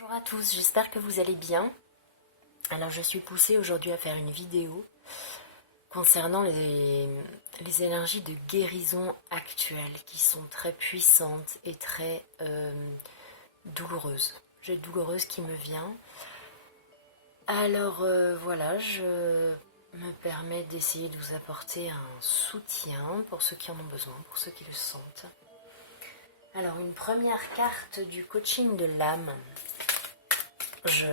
Bonjour à tous, j'espère que vous allez bien. Alors je suis poussée aujourd'hui à faire une vidéo concernant les énergies de guérison actuelles qui sont très puissantes et très douloureuses. J'ai douloureuse qui me vient. Alors voilà, je me permets d'essayer de vous apporter un soutien pour ceux qui en ont besoin, pour ceux qui le sentent. Alors une première carte du coaching de l'âme. Je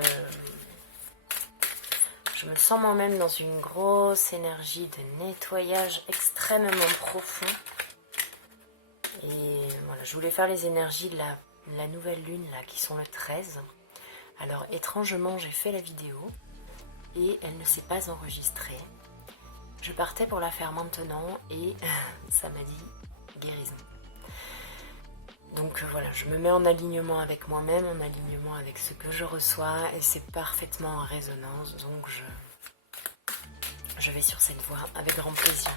me sens moi-même dans une grosse énergie de nettoyage extrêmement profond. Et voilà, je voulais faire les énergies de la nouvelle lune là, qui sont le 13. Alors étrangement, j'ai fait la vidéo et elle ne s'est pas enregistrée. Je partais pour la faire maintenant et ça m'a dit guérison. Donc voilà, je me mets en alignement avec moi-même, en alignement avec ce que je reçois et c'est parfaitement en résonance, donc je vais sur cette voie avec grand plaisir.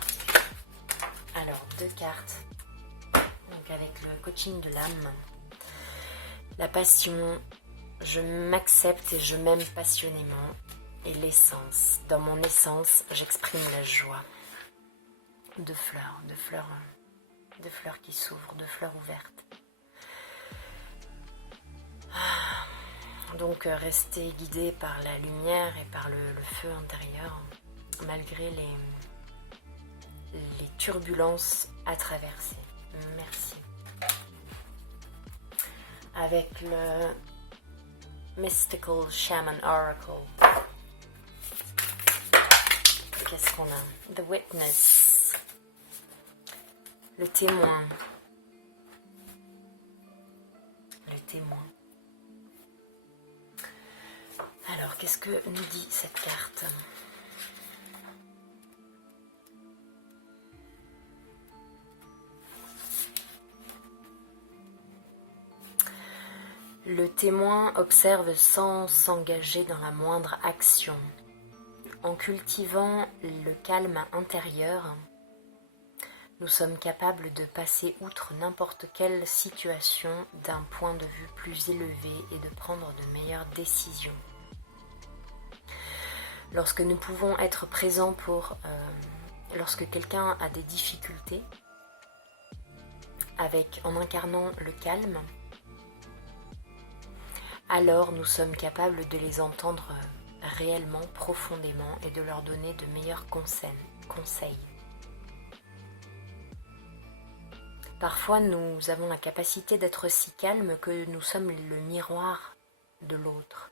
Alors, 2 cartes, donc avec le coaching de l'âme, la passion, je m'accepte et je m'aime passionnément et l'essence, dans mon essence, j'exprime la joie. De fleurs qui s'ouvrent, de fleurs ouvertes. Donc restez guidés par la lumière et par le feu intérieur, malgré les turbulences à traverser. Merci. Avec le Mystical Shaman Oracle. Qu'est-ce qu'on a? The Witness. Le témoin. Le témoin. Alors, qu'est-ce que nous dit cette carte? Le témoin observe sans s'engager dans la moindre action. En cultivant le calme intérieur, nous sommes capables de passer outre n'importe quelle situation d'un point de vue plus élevé et de prendre de meilleures décisions. Lorsque nous pouvons être présents lorsque quelqu'un a des difficultés, en incarnant le calme, alors nous sommes capables de les entendre réellement, profondément et de leur donner de meilleurs conseils. Parfois, nous avons la capacité d'être si calmes que nous sommes le miroir de l'autre.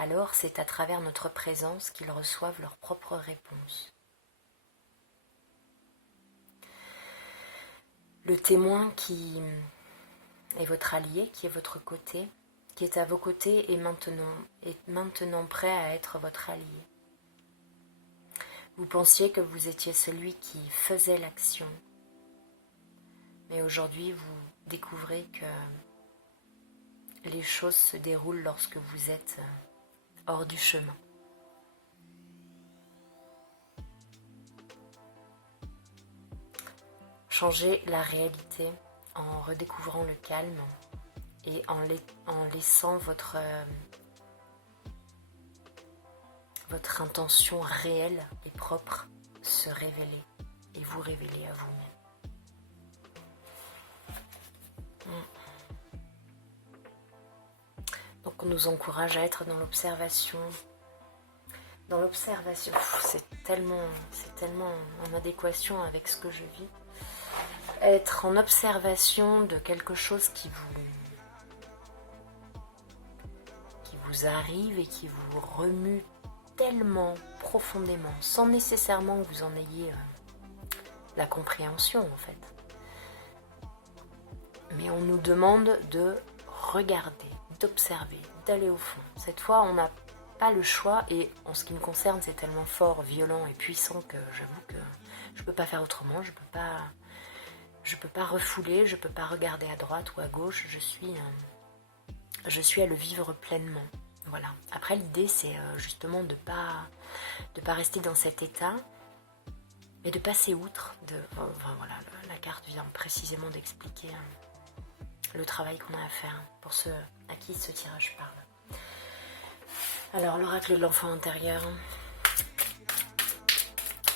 Alors, c'est à travers notre présence qu'ils reçoivent leurs propres réponses. Le témoin qui est votre allié, qui est votre côté, qui est à vos côtés est maintenant prêt à être votre allié. Vous pensiez que vous étiez celui qui faisait l'action, mais aujourd'hui vous découvrez que les choses se déroulent lorsque vous êtes hors du chemin. Changez la réalité en redécouvrant le calme et en laissant votre intention réelle et propre se révéler et vous révéler à vous-même. Donc on nous encourage à être dans l'observation. Dans l'observation, c'est tellement en adéquation avec ce que je vis. Être en observation de quelque chose qui vous arrive et qui vous remue tellement profondément, sans nécessairement que vous en ayez la compréhension en fait. Mais on nous demande de regarder, d'observer, d'aller au fond. Cette fois, on n'a pas le choix et en ce qui me concerne, c'est tellement fort, violent et puissant que j'avoue que je ne peux pas faire autrement, je peux pas refouler, je ne peux pas regarder à droite ou à gauche, je suis à le vivre pleinement. Voilà. Après, l'idée, c'est justement de pas rester dans cet état, mais de passer outre. Voilà, la carte vient précisément d'expliquer le travail qu'on a à faire pour ceux à qui ce tirage parle. Alors, l'oracle de l'enfant intérieur,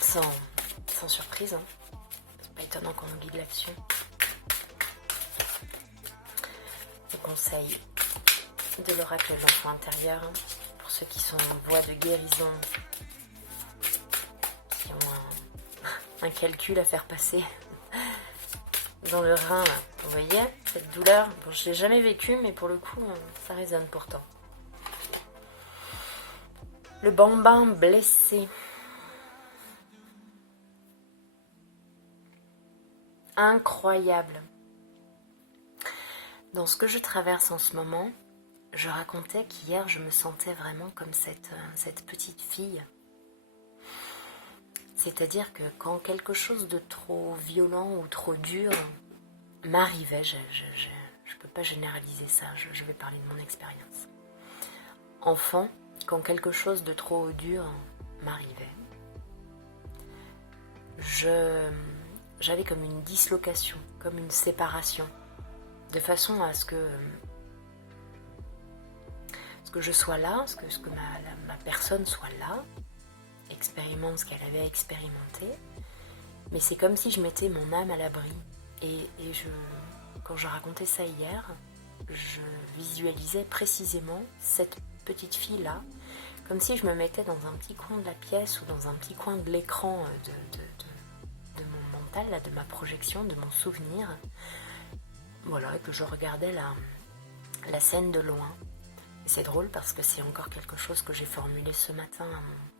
sans surprise, c'est pas étonnant qu'on nous guide là-dessus. Le conseil de l'oracle de l'enfant intérieur, pour ceux qui sont en voie de guérison, qui ont un calcul à faire passer dans le rein, là. Vous voyez, cette douleur, bon, je l'ai jamais vécue, mais pour le coup, ça résonne pourtant. Le bambin blessé. Incroyable. Dans ce que je traverse en ce moment, je racontais qu'hier, je me sentais vraiment comme cette petite fille. C'est-à-dire que quand quelque chose de trop violent ou trop dur m'arrivait, je ne peux pas généraliser ça, je vais parler de mon expérience. Enfant, quand quelque chose de trop dur m'arrivait, j'avais comme une dislocation, comme une séparation, de façon à ce que je sois là, ce que ma personne soit là, expérimente ce qu'elle avait expérimenté, mais c'est comme si je mettais mon âme à l'abri. Et quand je racontais ça hier, je visualisais précisément cette petite fille-là, comme si je me mettais dans un petit coin de la pièce ou dans un petit coin de l'écran de mon mental, là, de ma projection, de mon souvenir. Voilà, et que je regardais la scène de loin. Et c'est drôle parce que c'est encore quelque chose que j'ai formulé ce matin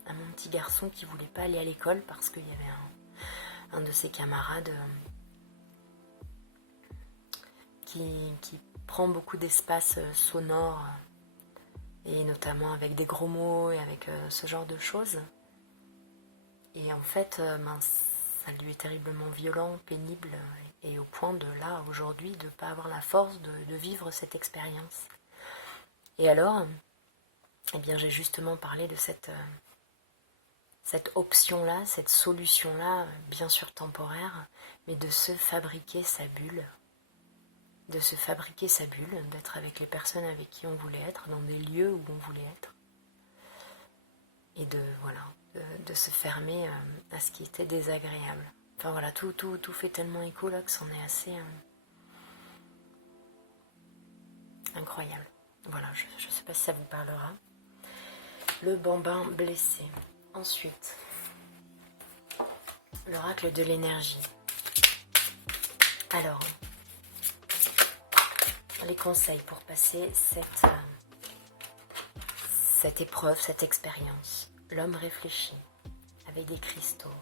à mon petit garçon qui voulait pas aller à l'école parce qu'il y avait un de ses camarades qui prend beaucoup d'espace sonore, et notamment avec des gros mots et avec ce genre de choses. Et en fait, ça lui est terriblement violent, pénible, et au point de là, aujourd'hui, de ne pas avoir la force de vivre cette expérience. Et alors, eh bien, j'ai justement parlé de cette option-là, cette solution-là, bien sûr temporaire, mais de se fabriquer sa bulle. D'être avec les personnes avec qui on voulait être, dans des lieux où on voulait être. Et de se fermer à ce qui était désagréable. Enfin voilà, tout fait tellement écho là que c'en est assez incroyable. Voilà, je ne sais pas si ça vous parlera. Le bambin blessé. Ensuite, l'oracle de l'énergie. Alors, les conseils pour passer cette épreuve, cette expérience. L'homme réfléchit avec des cristaux.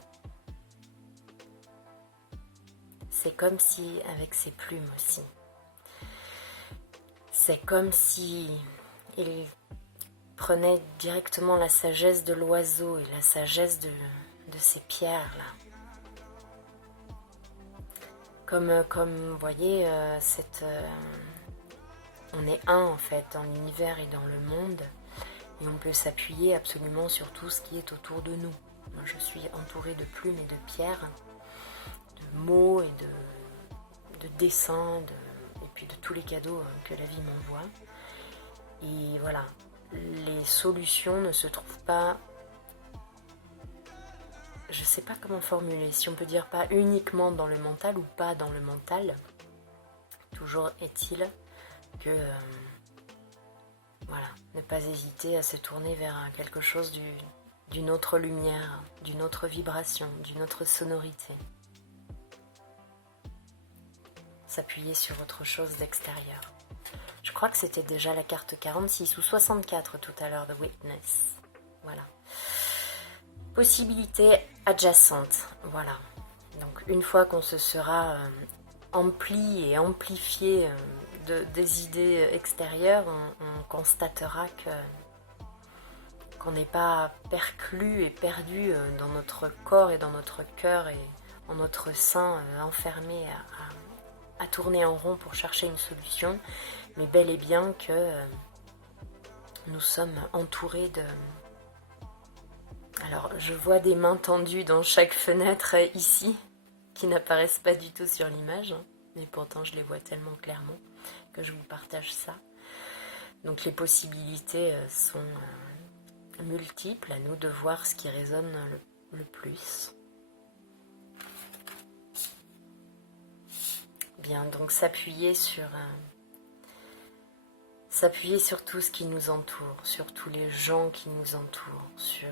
C'est comme si, avec ses plumes aussi, c'est comme si il prenait directement la sagesse de l'oiseau et la sagesse de ces pierres-là. Comme vous voyez, on est un en fait dans l'univers et dans le monde, et on peut s'appuyer absolument sur tout ce qui est autour de nous. Moi, je suis entourée de plumes et de pierres, de mots et de dessins, et puis de tous les cadeaux que la vie m'envoie. Et voilà, les solutions ne se trouvent pas, je ne sais pas comment formuler, si on peut dire pas uniquement dans le mental ou pas dans le mental. Toujours est-il que voilà, ne pas hésiter à se tourner vers quelque chose d'une autre lumière, d'une autre vibration, d'une autre sonorité. S'appuyer sur autre chose d'extérieur. Je crois que c'était déjà la carte 46 ou 64 tout à l'heure de Witness. Voilà. Possibilité adjacente. Voilà. Donc une fois qu'on se sera empli et amplifié des idées extérieures, on constatera qu'on n'est pas perclus et perdus dans notre corps et dans notre cœur et en notre sein enfermé à tourner en rond pour chercher une solution, mais bel et bien que nous sommes entourés de... Alors, je vois des mains tendues dans chaque fenêtre ici, qui n'apparaissent pas du tout sur l'image, mais pourtant je les vois tellement clairement. que je vous partage ça. Donc les possibilités sont multiples, à nous de voir ce qui résonne le plus. Bien, donc s'appuyer sur tout ce qui nous entoure, sur tous les gens qui nous entourent, sur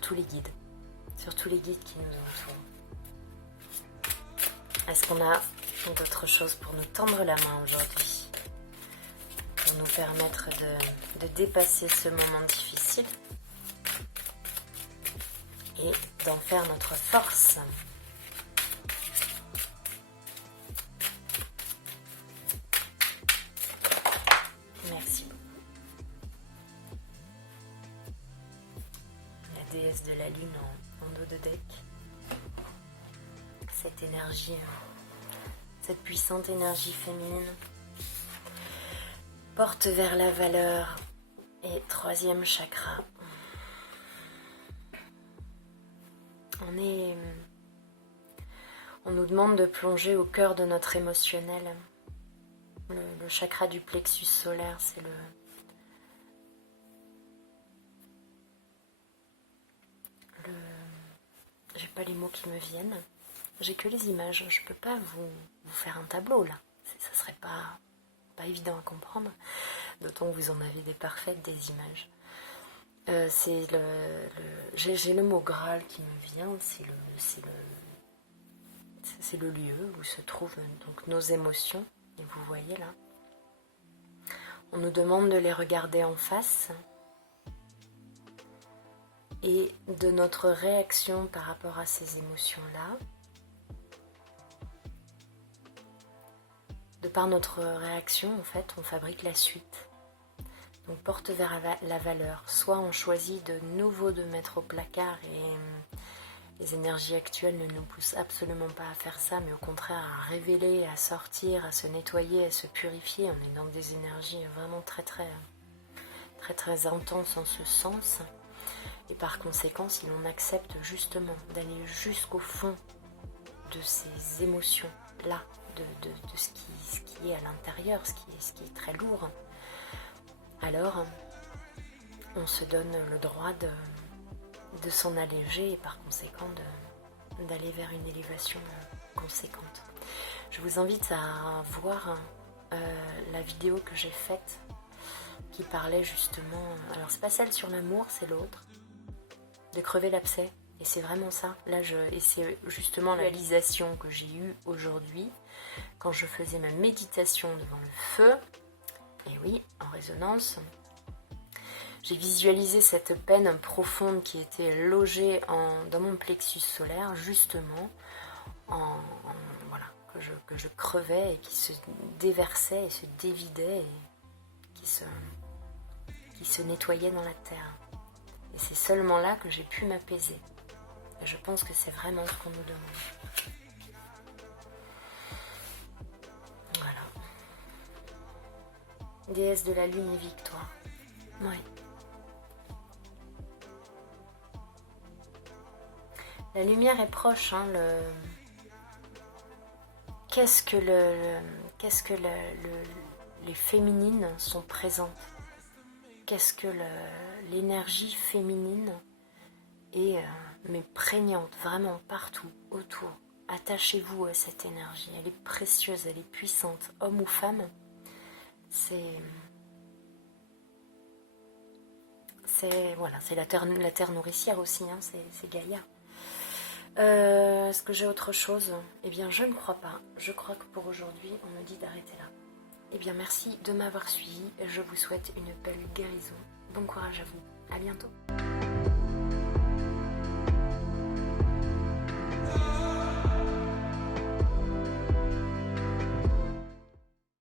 tous les guides qui nous entourent. Est-ce qu'on a d'autres choses pour nous tendre la main aujourd'hui, pour nous permettre de dépasser ce moment difficile et d'en faire notre force? Merci beaucoup. La déesse de la lune en dos de deck. Cette énergie, cette puissante énergie féminine porte vers la valeur et 3e chakra. On nous demande de plonger au cœur de notre émotionnel. Le chakra du plexus solaire, c'est j'ai pas les mots qui me viennent. J'ai que les images. Je peux pas vous faire un tableau là. Ça serait pas évident à comprendre. D'autant que vous en avez des parfaites, des images. J'ai le mot Graal qui me vient. C'est le lieu où se trouvent donc nos émotions. Et vous voyez là. On nous demande de les regarder en face. Et de notre réaction par rapport à ces émotions-là. De par notre réaction, en fait, on fabrique la suite. Donc porte vers la valeur. Soit on choisit de nouveau de mettre au placard et les énergies actuelles ne nous poussent absolument pas à faire ça, mais au contraire à révéler, à sortir, à se nettoyer, à se purifier. On est dans des énergies vraiment très intenses en ce sens. Et par conséquent, si l'on accepte justement d'aller jusqu'au fond de ces émotions-là, de ce qui est à l'intérieur, ce qui est très lourd, alors on se donne le droit de s'en alléger et par conséquent d'aller vers une élévation conséquente. Je vous invite à voir la vidéo que j'ai faite qui parlait justement, alors c'est pas celle sur l'amour, c'est l'autre, de crever l'abcès. Et c'est vraiment ça. Et c'est justement la réalisation que j'ai eue aujourd'hui quand je faisais ma méditation devant le feu. Et oui, en résonance. J'ai visualisé cette peine profonde qui était logée dans mon plexus solaire, justement, voilà, que je crevais et qui se déversait et se dévidait et qui se nettoyait dans la terre. Et c'est seulement là que j'ai pu m'apaiser. Et je pense que c'est vraiment ce qu'on nous demande. Voilà. Déesse de la lune et victoire. Oui. La lumière est proche. Hein, Qu'est-ce que les féminines sont présentes? Qu'est-ce que l'énergie féminine est mais prégnante, vraiment partout, autour. Attachez-vous à cette énergie, elle est précieuse, elle est puissante, homme ou femme. C'est la terre nourricière aussi, hein, c'est Gaïa. Est-ce que j'ai autre chose? Eh bien, je ne crois pas. Je crois que pour aujourd'hui, on me dit d'arrêter là. Eh bien, merci de m'avoir suivi. Je vous souhaite une belle guérison. Bon courage à vous. À bientôt.